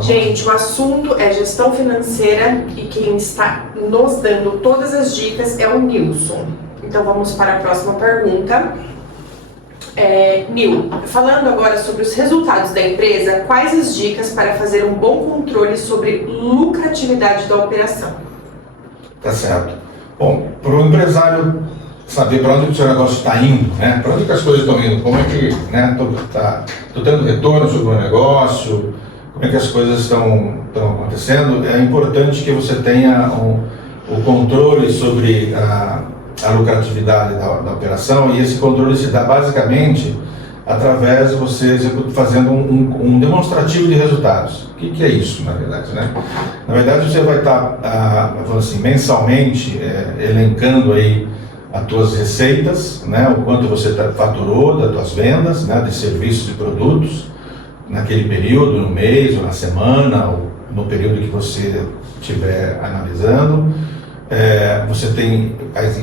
Gente, o assunto é gestão financeira e quem está nos dando todas as dicas é o Nilson. Então vamos para a próxima pergunta. Nil, falando agora sobre os resultados da empresa, quais as dicas para fazer um bom controle sobre lucratividade da operação? Tá certo. Bom, para o empresário saber para onde o seu negócio está indo, né? Para onde que as coisas estão indo, como é que, né, tô tendo retorno sobre o meu negócio, como é que as coisas estão acontecendo, é importante que você tenha o controle sobre a lucratividade da operação, e esse controle se dá basicamente através de você fazendo um demonstrativo de resultados. O que é isso, na verdade, né? Na verdade, você vai estar, assim, mensalmente elencando aí as tuas receitas, né? O quanto você faturou das tuas vendas, né? De serviços e produtos naquele período, no mês ou na semana, ou no período que você estiver analisando. Você tem,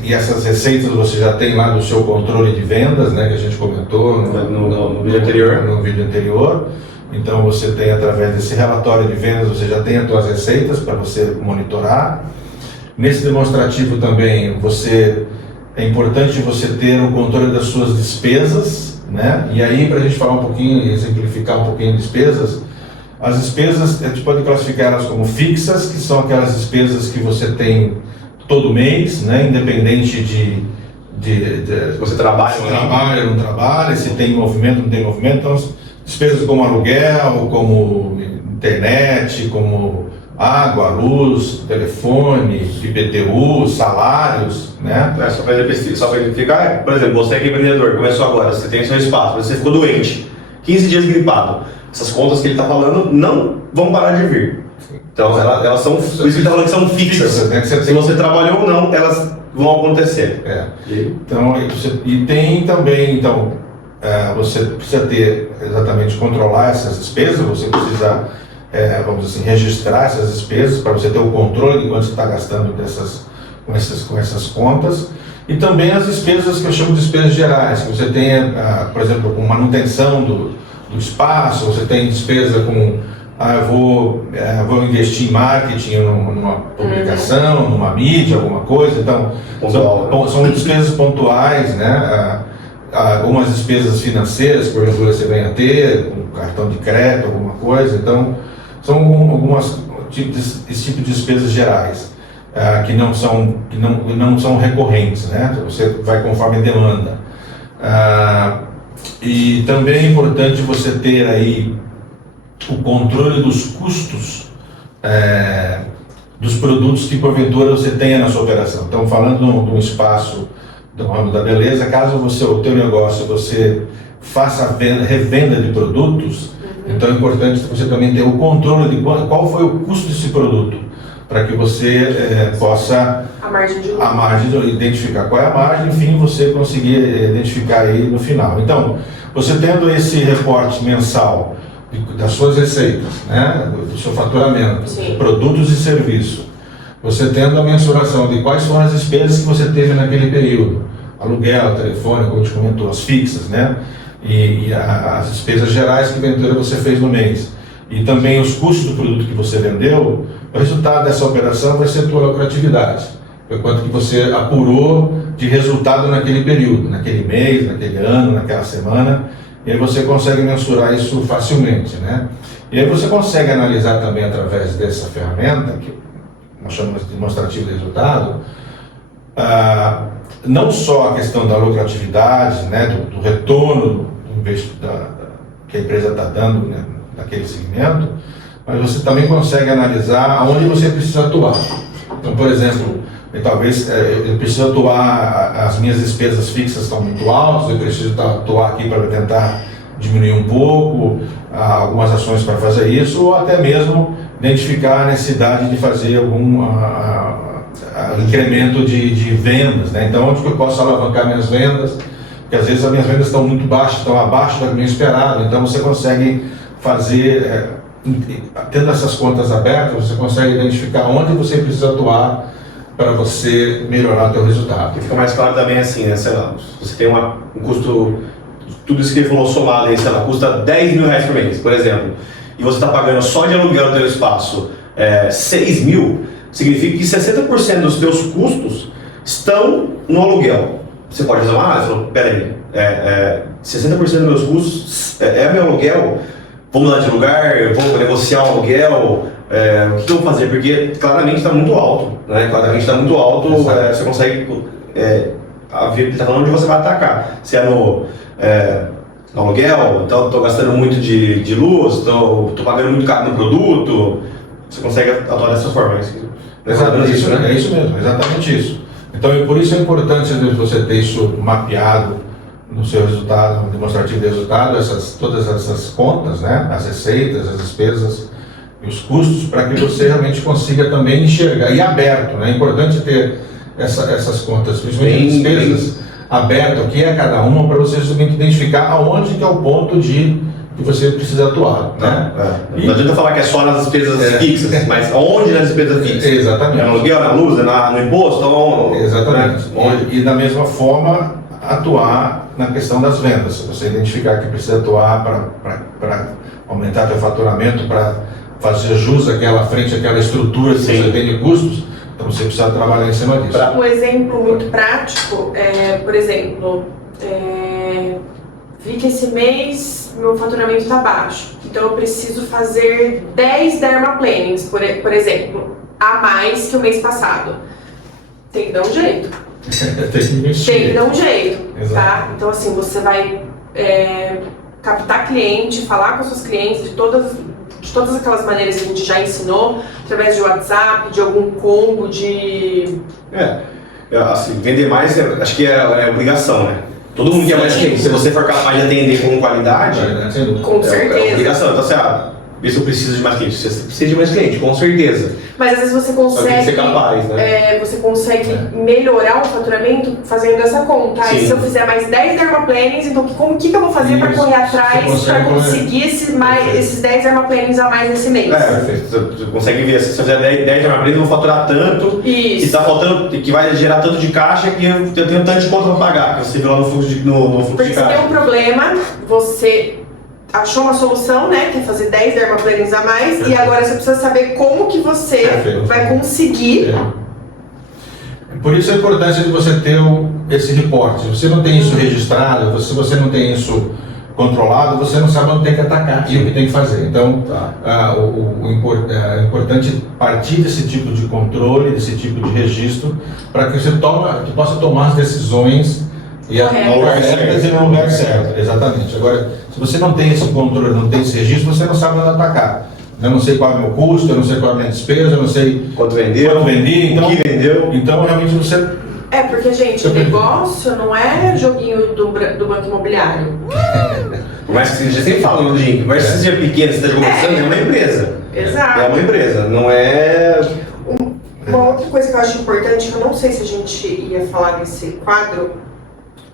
e essas receitas você já tem lá do seu controle de vendas, né, que a gente comentou no vídeo anterior. Então você tem, através desse relatório de vendas, você já tem as suas receitas para você monitorar. Nesse demonstrativo também é importante você ter o controle das suas despesas, né? E aí, para a gente falar um pouquinho, exemplificar um pouquinho de despesas, as despesas a gente pode classificar elas como fixas, que são aquelas despesas que você tem todo mês, né? Independente de você trabalha ou não trabalha, se tem movimento ou não tem movimento. Então, despesas como aluguel, como internet, como água, luz, telefone, IPTU, salários, né? Só para identificar, por exemplo, você que é empreendedor, começou agora, você tem seu espaço, você ficou doente, 15 dias gripado, essas contas que ele está falando não vão parar de vir. Então elas são, por isso que ele está falando que são fixas. Se você trabalhou ou não, elas vão acontecer. Então, e tem também, você precisa ter, exatamente, controlar essas despesas, você precisa, vamos dizer assim, registrar essas despesas para você ter o controle de quanto você está gastando com essas contas. E também as despesas que eu chamo de despesas gerais, que você tem, por exemplo, com manutenção do espaço, você tem despesa com, eu vou investir em marketing, numa publicação, numa mídia, alguma coisa. Então, são despesas pontuais, né? Algumas despesas financeiras, por exemplo, você venha a ter, um cartão de crédito, alguma coisa. Então, são esse tipo de despesas gerais, que não são recorrentes, né? Você vai conforme a demanda. E também é importante você ter aí o controle dos custos dos produtos que porventura você tenha na sua operação. Então, falando de um espaço do ramo da beleza, caso o teu negócio você faça revenda de produtos, então é importante você também ter o controle de qual foi o custo desse produto, para que você possa a margem de identificar qual é a margem, enfim, você conseguir identificar aí no final. Então, você tendo esse reporte mensal das suas receitas, né, do seu faturamento, produtos e serviços, você tendo a mensuração de quais foram as despesas que você teve naquele período, aluguel, telefone, como a gente comentou, as fixas, né, e as despesas gerais que porventura você fez no mês, e também os custos do produto que você vendeu, o resultado dessa operação vai ser a tua lucratividade, foi quanto que você apurou de resultado naquele período, naquele mês, naquele ano, naquela semana. E aí você consegue mensurar isso facilmente, né? E aí você consegue analisar também através dessa ferramenta, que nós chamamos de demonstrativo de resultado, não só a questão da lucratividade, né, do retorno que a empresa está dando, né, naquele segmento, mas você também consegue analisar aonde você precisa atuar. Então, por exemplo, talvez eu preciso atuar, as minhas despesas fixas estão muito altas, eu preciso atuar aqui para tentar diminuir um pouco, algumas ações para fazer isso, ou até mesmo identificar a necessidade de fazer algum incremento de vendas, né? Então, onde que eu posso alavancar minhas vendas? Porque às vezes as minhas vendas estão muito baixas, estão abaixo do que eu esperado, então você consegue fazer, tendo essas contas abertas, você consegue identificar onde você precisa atuar para você melhorar o teu resultado. E fica mais claro também assim, né, sei lá, você tem um custo, tudo isso que ele falou somado aí, sei lá, custa R$10 mil por mês, por exemplo. e você está pagando só de aluguel do teu espaço 6 mil, significa que 60% dos teus custos estão no aluguel. Você pode fazer uma análise, falou, peraí, 60% dos meus custos é meu aluguel, vou mudar de lugar, eu vou negociar o aluguel, o que eu vou fazer? Porque claramente está muito alto, né? Claramente está muito alto, você consegue ele está falando onde você vai atacar. Se é no aluguel, então estou gastando muito de luz, estou pagando muito caro no produto, você consegue atuar dessa forma. Exatamente isso, né? É isso mesmo, exatamente isso. Então, por isso é importante você ter isso mapeado no seu resultado, no demonstrativo de resultado, todas essas contas, né? As receitas, as despesas e os custos, para que você realmente consiga também enxergar, e aberto, né? É importante ter essas contas, principalmente as despesas, aberto aqui a cada uma, para você justamente identificar aonde que é o ponto que você precisa atuar, né? Não adianta falar que é só nas despesas fixas, mas onde nas despesas fixas? Exatamente. No aluguel, na luz, no imposto? Exatamente. Né? E da mesma forma, atuar na questão das vendas. Se você identificar que precisa atuar para aumentar seu faturamento, para fazer jus frente àquela estrutura que você tem de custos, então você precisa trabalhar em cima disso. Um exemplo muito prático por exemplo, vi que esse mês meu faturamento está baixo, então eu preciso fazer 10 dermaplanings, por exemplo, a mais que o mês passado. Tem que dar um jeito. Tem que dar um jeito, tá? Então assim, você vai captar cliente, falar com seus clientes de todas aquelas maneiras que a gente já ensinou, através de WhatsApp, de algum combo, assim, vender mais, acho que é obrigação, né? Todo mundo quer mais cliente. Se você for capaz de atender com qualidade, com certeza. É obrigação. Então, vê se eu preciso de mais cliente. Você precisa de mais cliente, com certeza. Mas às vezes você consegue. Tem que ser capaz, né? Você consegue melhorar o faturamento fazendo essa conta. Aí se eu fizer mais 10 dermaplanings, então o que eu vou fazer para correr atrás para conseguir esses 10 dermaplanings a mais nesse mês? Perfeito. Você consegue ver, se eu fizer 10 dermaplanings, eu vou faturar tanto. Isso. Que tá faltando, que vai gerar tanto de caixa que eu tenho tanto de conta para pagar. Que você viu lá no fluxo de caixa. Porque se tem um problema, você achou uma solução, né, que é fazer 10 dermaplanings a mais, e agora você precisa saber como que você vai conseguir. Por isso a importância de você ter esse reporte. Se você não tem isso registrado, se você não tem isso controlado, você não sabe onde tem que atacar e o que tem que fazer. Então, é importante partir desse tipo de controle, desse tipo de registro, para que você possa tomar as decisões no lugar certo. Exatamente. Agora, se você não tem esse controle, não tem esse registro, você não sabe onde atacar. Eu não sei qual é o meu custo, eu não sei qual é a minha despesa, eu não sei quanto vendi, então, o que vendeu. Então, realmente você... porque, gente, negócio não é joguinho do Banco Imobiliário. Mas que você sempre fala, Nandinho, mas se seja pequeno, você está começando, é uma empresa. Exato. É uma empresa, não é... Uma outra coisa que eu acho importante, que eu não sei se a gente ia falar nesse quadro,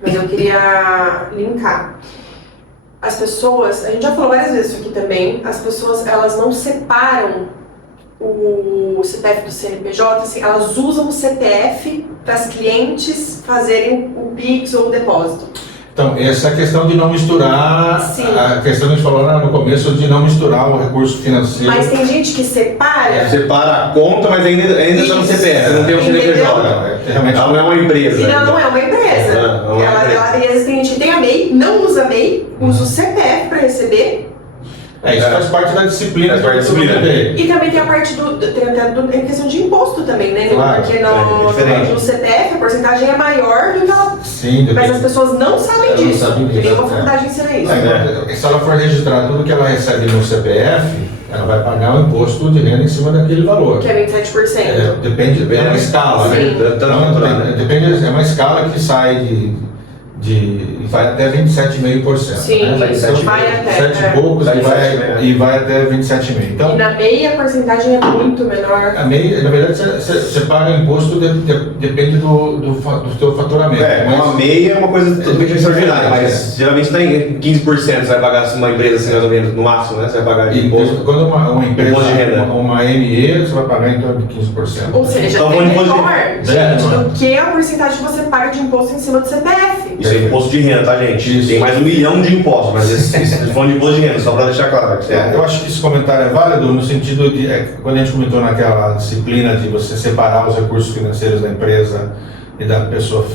mas eu queria linkar. As pessoas, a gente já falou várias vezes isso aqui também, as pessoas, elas não separam o CPF do CNPJ, assim, elas usam o CPF para as clientes fazerem o PIX ou o depósito. Então, essa é a questão de não misturar, a questão que a gente falou no começo, de não misturar o recurso financeiro. Mas tem gente que separa. Separa a conta, mas ainda está no CPF, não tem o CNPJ. Ela não é uma empresa. Ela não é uma empresa. E às vezes a gente tem a MEI, não usa a MEI, usa o CPF para receber. Isso faz parte da disciplina. E também tem a parte em questão de imposto também, né? Claro, porque no CPF a porcentagem é maior do que ela. Sim, mas as pessoas não sabem disso. Tem uma faculdade ensina isso. Se ela for registrar tudo que ela recebe no CPF, ela vai pagar o imposto de renda em cima daquele valor. Que é 27%. Depende, é uma escala, né? Depende, é uma escala que sai vai até 27,5%. Sim, né? vai até 7 e poucos e vai até 27,5%. Então, e na MEI a porcentagem é muito menor. A MEI, na verdade, você paga imposto, depende do seu faturamento. Uma MEI é uma coisa totalmente extraordinária, mas geralmente está em 15%, você vai pagar uma empresa assim, mais ou menos, no máximo, né? Você vai pagar de imposto. Quando uma empresa, uma ME, você vai pagar em torno de 15%. Ou seja, então, tem menor, gente, do que a porcentagem que você paga de imposto em cima do CPF. Isso é imposto de renda, tá, gente? Isso. Tem mais 1 milhão de impostos, mas esses vão de imposto de renda, só para deixar claro. Que Eu acho que esse comentário é válido no sentido de, quando a gente comentou naquela disciplina de você separar os recursos financeiros da empresa e da pessoa,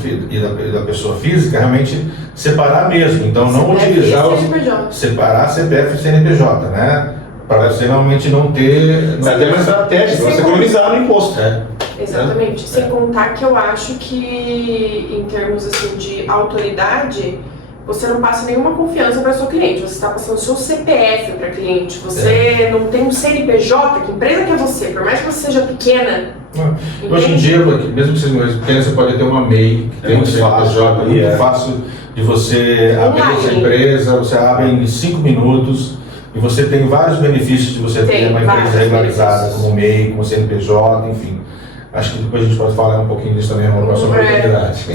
da pessoa física, realmente separar mesmo. Então, não CPF utilizar e CNPJ. separar CPF e CNPJ, né? Para você realmente não ter... É até uma estratégia, para você economizar no imposto. Exatamente. Sem contar que eu acho que, em termos assim, de autoridade, você não passa nenhuma confiança para sua cliente. Você está passando o seu CPF para cliente. Você não tem um CNPJ. Que empresa que é você? Por mais que você seja pequena. Hoje em dia, mesmo que seja uma empresa pequena, você pode ter uma MEI, que tem um CNPJ, muito fácil de você abrir essa empresa. Você abre em 5 minutos. E você tem vários benefícios de você ter uma empresa regularizada, como MEI, como CNPJ, enfim. Acho que depois a gente pode falar um pouquinho disso também, uma próxima oportunidade.